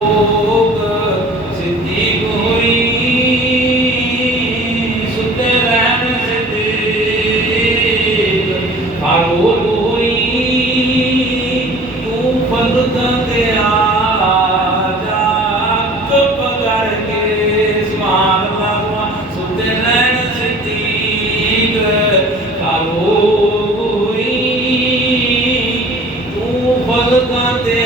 लोग सिद्दीक हुई सुते रहन सिद्दीक फारूक हुई तू फर्द ते आजा चुप करके सुभान अल्लाह सुते रहन सिद्दीक फारूक हुई तू फर्द ते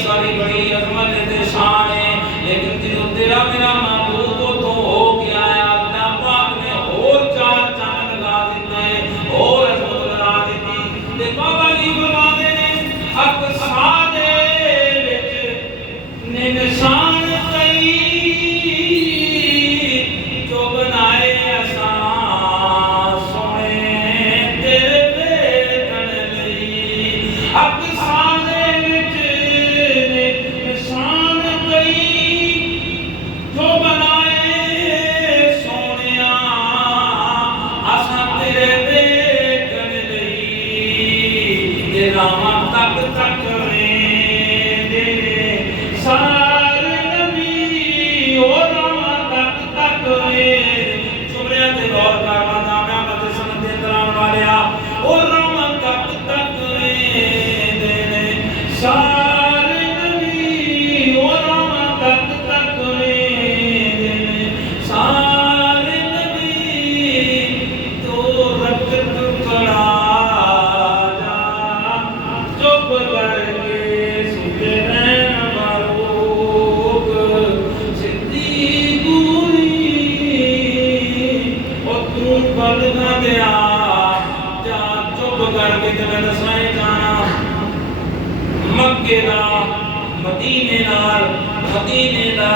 सारी बड़ी अजमत ते शान है, लेकिन जो तेरा मेरा महबूब को तो हो गया है। अल्लाह पाक ने और चार चांद लगा देते हैं और अजमत लगा देती ते बाबा जी फरमाते हैं अक़सा दे विच ने निशान कई जो बनाए असा सोने तेरे वेखण लई। अक़सा रामा तक तक दे सारे नबी ओ रामा तक तक चुमरिया ते गौर करवा नाम मत सुनते दरान वालिया ओ रामा तक तक दे सारे नबी ओ रामा तक तक दे सारे नबी तो रक्त टुकड़ा मक्के दा मदीने नाल मदीने दा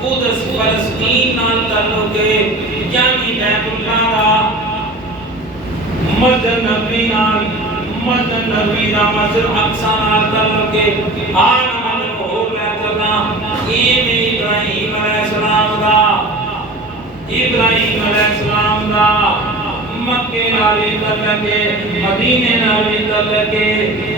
कुदस फलस्तीन नाल ताल्लुक है, यानी बैतुल्लाह दा मस्जिद नबवी नाल मस्जिद नबवी दा मस्जिद अक्सा नाल ताल्लुक है। आज मन हो मैं चलना इब्राहिम अलैहिस्सलाम दा मक्के नाल ताल्लुक है, मदीने नाल ताल्लुक है।